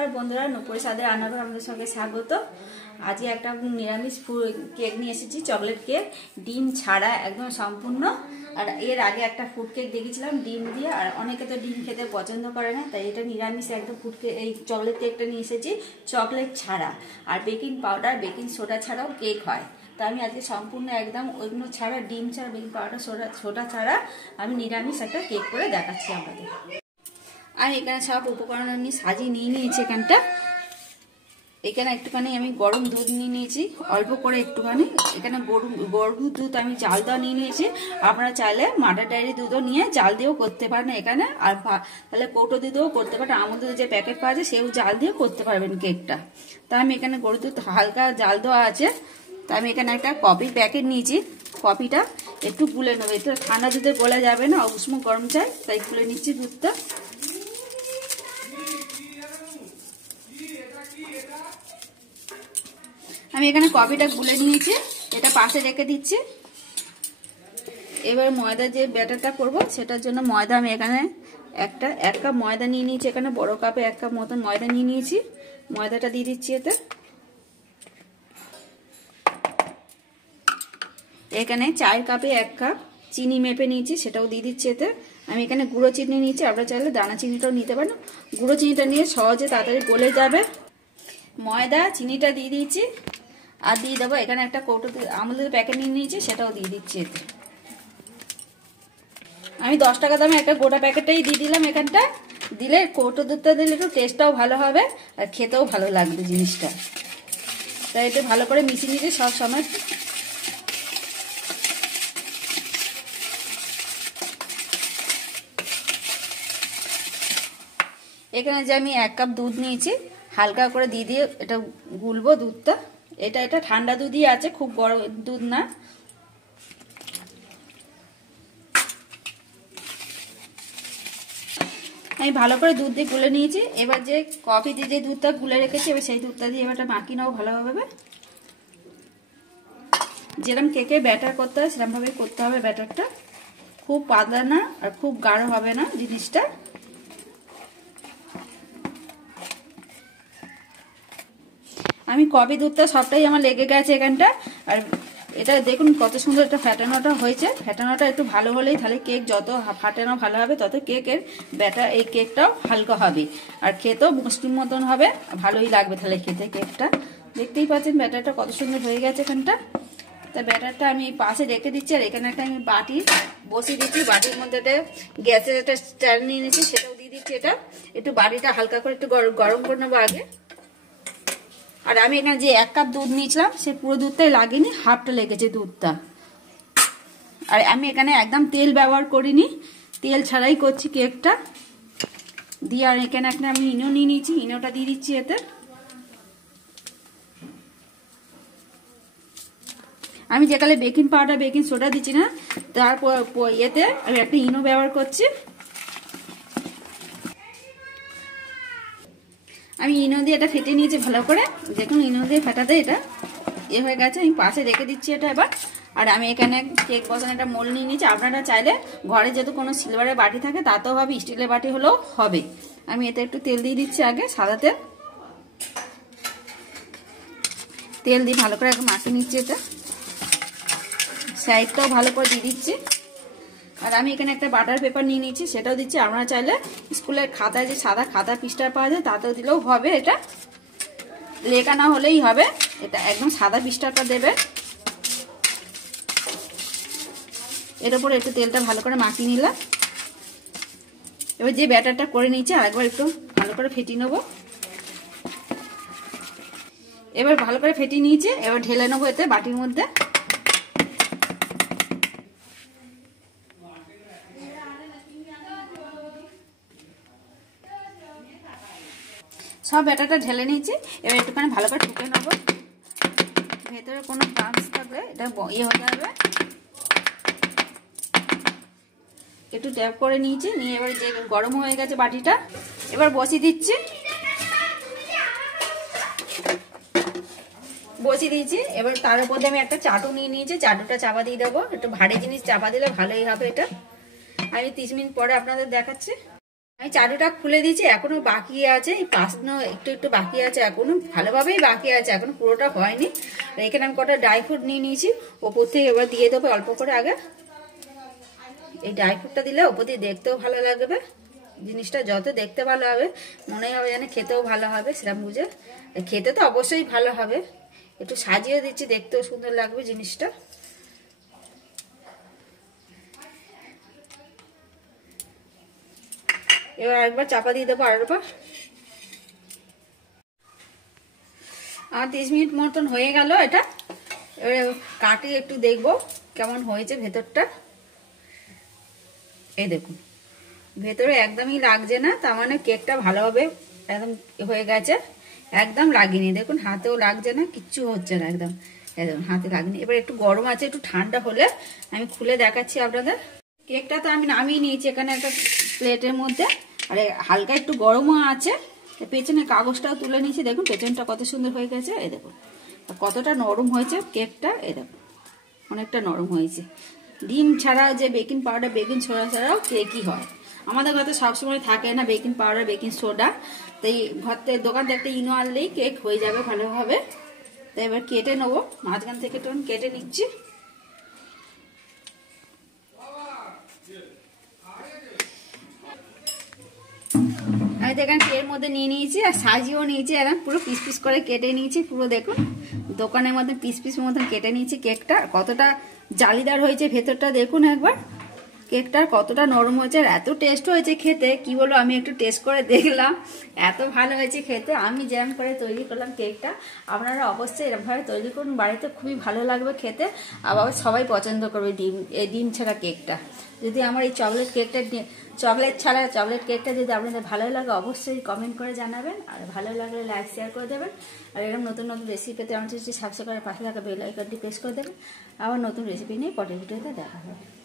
নমস্কার বন্ধুরা, নুপুরের স্বাদের রান্নাঘরে আমাদের সঙ্গে স্বাগত। আজকে একটা নিরামিষ কেক নিয়ে এসেছি, চকলেট কেক, ডিম ছাড়া একদম সম্পূর্ণ। আর এর আগে একটা ফুড কেক দেখেছিলাম ডিম দিয়ে, আর অনেকে তো ডিম খেতে পছন্দ করে না, তাই এটা নিরামিষ একদম ফুড কেক। এই চকলেট কেকটা নিয়ে এসেছি চকলেট ছাড়া, আর বেকিং পাউডার বেকিং সোডা ছাড়াও কেক হয়। তো আমি আজকে সম্পূর্ণ একদম ওইগুলো ছাড়া, ডিম ছাড়া, বেকিং পাউডার সোডা ছাড়া আমি নিরামিষ একটা কেক করে দেখাচ্ছি আপনাদের। আর এখানে সব উপকরণ নিয়ে সাজিয়ে নিয়েছি। এখানে একটুখানি আমি গরম দুধ নিয়ে নিয়েছি, অল্প করে একটুখানি। এখানে গরুর দুধ আমি জাল দেওয়া নিয়ে নিয়েছি। আপনারা চাইলে মাদার ডেয়ারি দুধও নিয়ে জাল দিয়েও করতে পারেন এখানে, আর তাহলে কৌটো দুধও করতে পারেন। আমুল দুধের যে প্যাকেট পাওয়া যায় সেও জাল দিয়েও করতে পারবেন কেকটা। তা আমি এখানে গরুর দুধ হালকা জাল দেওয়া আছে। তা আমি এখানে একটা কফির প্যাকেট নিয়েছি। কফিটা একটু গুলে নেবো, একটু ঠান্ডা দুধে গলে যাবে না, উষ্ণ গরম চাই, তাই গুলে নিচ্ছি দুধটা। আমি এখানে কফিটা গুলে নিয়েছি, এটা পাশে রেখে দিচ্ছি। এবার ময়দা যে ব্যাটারটা করব সেটার জন্য ময়দা আমি এখানে এক কাপ ময়দা নিয়ে নিয়েছি। এখানে বড় কাপে 1 কাপ মতন ময়দা নিয়ে নিয়েছি। ময়দাটা দিয়ে দিচ্ছি এতে। এখানে 4 কাপে 1 কাপ চিনি মেপে নিয়েছি, সেটাও দিয়ে দিচ্ছি এতে। আমি এখানে গুঁড়ো চিনি নিয়েছি, আপনারা চাইলে দানা চিনিটাও নিতে পারেন। গুঁড়ো চিনিটা নিয়ে সহজে তাড়াতাড়ি গলে যাবে। ময়দা চিনিটা দিয়ে দিয়েছি, আর দিয়ে দেবো এখানে একটা কৌটো আমুল দুধের প্যাকেট নিয়ে নিয়েছি, সেটাও দিয়ে দিচ্ছি এতে। আমি 10 টাকা দামে একটা গোটা প্যাকেটটাই দিয়ে দিলাম। এখানটা দিলে কৌটো দুধটা দিলে একটু টেস্টটাও ভালো হবে আর খেতেও ভালো লাগবে জিনিসটা। তাই একটু ভালো করে মিশিয়ে নিয়েছি সব সময়। এখানে যে আমি 1 কাপ দুধ নিয়েছি, হালকা করে দিয়ে এটা গুলবো দুধটা। এটা ঠান্ডা দুধই আছে, খুব গরম দুধ না। আমি ভালো করে দুধ দিয়ে গুলে নিয়েছি। এবার যে কফি দিয়ে যে দুধটা গুলে রেখেছি, এবার সেই দুধটা দিয়ে এবারটা মাখিয়ে নেবো ভালোভাবে। যেরকম কেকে ব্যাটার করতে হয় সেরকম ভাবে করতে হবে ব্যাটারটা। খুব পাতলা না আর খুব গাঢ় হবে না জিনিসটা। আমি কফি দুধটা সবটাই আমার লেগে গেছে এখানটা। আর এটা দেখুন কত সুন্দর এটা ফ্যাটানোটা হয়েছে। ফ্যাটানোটা একটু ভালো হলেই তাহলে কেক যত ফাটানো ভালো হবে তত কেকের ব্যাটার এই কেকটাও হালকা হবে আর খেতেও মুষ্টির মতন হবে, ভালোই লাগবে তাহলে খেতে কেকটা। দেখতেই পাচ্ছেন ব্যাটারটা কত সুন্দর হয়ে গেছে এখানটা। তা ব্যাটারটা আমি পাশে রেখে দিচ্ছি। আর এখানে একটা আমি বাটি বসিয়ে দিচ্ছি। বাটির মধ্যে গ্যাসের একটা স্ট্যান্ড নিয়ে নিচ্ছি, সেটাও দিয়ে দিচ্ছি। এটা একটু বাটিটা হালকা করে একটু গরম করে নেবো আগে। আর আমি এখানে যে 1 কাপ দুধ নিয়েছিলাম সে পুরো দুধটাই লাগেনি, হাফটা লেগেছে দুধটা। আর আমি এখানে একদম তেল ব্যবহার করিনি, তেল ছাড়াই করছি কেকটা দিয়ে। আর এখানে একটা আমি ইনো নিয়ে নিয়েছি, ইনোটা দিয়ে দিচ্ছি এতে। আমি যেখানে বেকিং পাউডার বেকিং সোডা দিচ্ছি না, তারপর এতে আমি একটা ইনো ব্যবহার করছি। আমি ইনো দিয়ে এটা ফেটে নিয়েছি ভালো করে। দেখুন ইনো দিয়ে ফেটাতে এটা হয়ে গেছে। আমি পাশে রেখে দিচ্ছি এটা এবার। আর আমি এখানে কেক বসানো একটা মোল্ড নিয়ে নিয়েছি। আপনারা চাইলে ঘরে যেহেতু কোনো সিলভারের বাটি থাকে তাতেও হবে, স্টিলের বাটি হলেও হবে। আমি এতে একটু তেল দিয়ে দিচ্ছি আগে, সাদা তেল দিয়ে ভালো করে একটু মাখিয়ে নিচ্ছি এটা। সাইডটাও ভালো করে দিয়ে দিচ্ছি। আর আমি এখানে একটা বাটার পেপার নিয়ে নিয়েছি, সেটাও দিচ্ছি। আপনারা চাইলে স্কুলের খাতায় যে সাদা খাতা পিসটা পাওয়া যায় তাতেও দিলেও হবে। এটা লেখা না হলেই হবে, এটা একদম সাদা পিসটাটা দেবে। এর উপরে একটু তেলটা ভালো করে মাখিয়ে নিলাম। এবার যে ব্যাটারটা করে নিয়েছি আরেকবার একটু ভালো করে ফেটিয়ে নেবো। এবার ভালো করে ফেটিয়ে নিয়েছি, এবার ঢেলে নেবো এতে বাটির মধ্যে। সব ব্যাটারটা ঢেলে নিয়েছি। এবার একটুখানি ভালো করে ঠুকে নেবো, ভেতরে কোনো চান্স থাকলে এটা ইয়ে হয়ে যাবে। একটু ট্যাপ করে নিয়েছি, নিয়ে এবার যে গরম হয়ে গেছে বাটিটা, এবার বসিয়ে দিচ্ছি। বসিয়ে দিয়েছি। এবার তার উপর আমি একটা চাটু নিয়ে নিয়েছি, চাটুটা চাপা দিয়ে দেবো। একটু ভারী জিনিস চাপা দিলে ভালোই হবে এটা। আমি 30 মিনিট পরে আপনাদের দেখাচ্ছি। আমি চাটুটা খুলে দিয়েছি, এখনো বাকি আছে, এই পাশনো একটু একটু বাকি আছে, এখনো ভালোভাবেই বাকি আছে, এখনো পুরোটা হয়নি। আর এখানে আমি কটা ড্রাই ফ্রুট নিয়ে নিয়েছি, ওপর থেকে এবার দিয়ে দেবো অল্প করে আগে। এই ড্রাই ফ্রুটটা দিলে ওপর দিয়ে দেখতেও ভালো লাগবে, জিনিসটা যত দেখতে ভালো হবে মনে হবে যেন খেতেও ভালো হবে, সেরকম বুঝে। খেতে তো অবশ্যই ভালো হবে, একটু সাজিয়ে দিচ্ছি, দেখতেও সুন্দর লাগবে জিনিসটা। এবার আরেকবার চাপা দিয়ে দেবো আরেকবার। আর 30 মিনিট মতন হয়ে গেল এটা। এবারে কাটি একটু দেখবো কেমন হয়েছে ভেতরটা। এই দেখুন ভেতরে একদমই লাগছে না, তার মানে কেকটা ভালোভাবে একদম হয়ে গেছে, একদম লাগেনি। দেখুন হাতেও লাগছে না, কিচ্ছু হচ্ছে না, একদম একদম হাতে লাগেনি। এবার একটু গরম আছে, একটু ঠান্ডা হলে আমি খুলে দেখাচ্ছি আপনাদের। কেকটা তো আমি নামিয়ে নিয়েছি এখানে একটা প্লেটের মধ্যে, আর হালকা একটু গরমও আছে। পেছনে কাগজটাও তুলে নিয়েছি, দেখুন পেছনটা কত সুন্দর হয়ে গেছে। এই দেখুন কতটা নরম হয়েছে কেকটা, এই দেখুন অনেকটা নরম হয়েছে। ডিম ছাড়া যে বেকিং পাউডার, বেকিং সোডা ছাড়াও কেকই হয়। আমাদের ঘরে সবসময় থাকে না বেকিং পাউডার, বেকিং সোডা, তাই ঘর থেকে দোকান থেকে একটা ইনো আনলেই কেক হয়ে যাবে ভালোভাবে। তাই এবার কেটে নেবো, মাঝখান থেকে একটু কেটে নিচ্ছি। আমি দেখেন এর মধ্যে নিয়ে নিয়েছি আর সাজিয়েও নিয়েছি, এরকম পুরো পিস পিস করে কেটে নিয়েছি, পুরো দেখুন দোকানের মধ্যে পিস পিস মতন কেটে নিয়েছি। কেকটা কতটা জালিদার হয়েছে ভেতরটা দেখুন একবার, কেকটার কতটা নরম হয়েছে, আর এত টেস্ট হয়েছে খেতে কি বলবো। আমি একটু টেস্ট করে দেখলাম, এত ভালো হয়েছে খেতে। আমি যেরকম করে তৈরি করলাম কেকটা, আপনারা অবশ্যই এরকমভাবে তৈরি করুন বাড়িতে, খুবই ভালো লাগবে খেতে। আবার সবাই পছন্দ করবে ডিম ছাড়া কেকটা। যদি আমার এই চকলেট ছাড়া চকলেট কেকটা যদি আপনাদের ভালো লাগে অবশ্যই কমেন্ট করে জানাবেন, আর ভালো লাগলে লাইক শেয়ার করে দেবেন। আর এরকম নতুন নতুন রেসিপি পেতে আমার চ্যানেলটি সাবস্ক্রাইব করে পাশে থাকা বেল আইকনটি প্রেস করে দেবেন। আবার নতুন রেসিপি নিয়ে পরের ভিডিওতে দেখা হবে।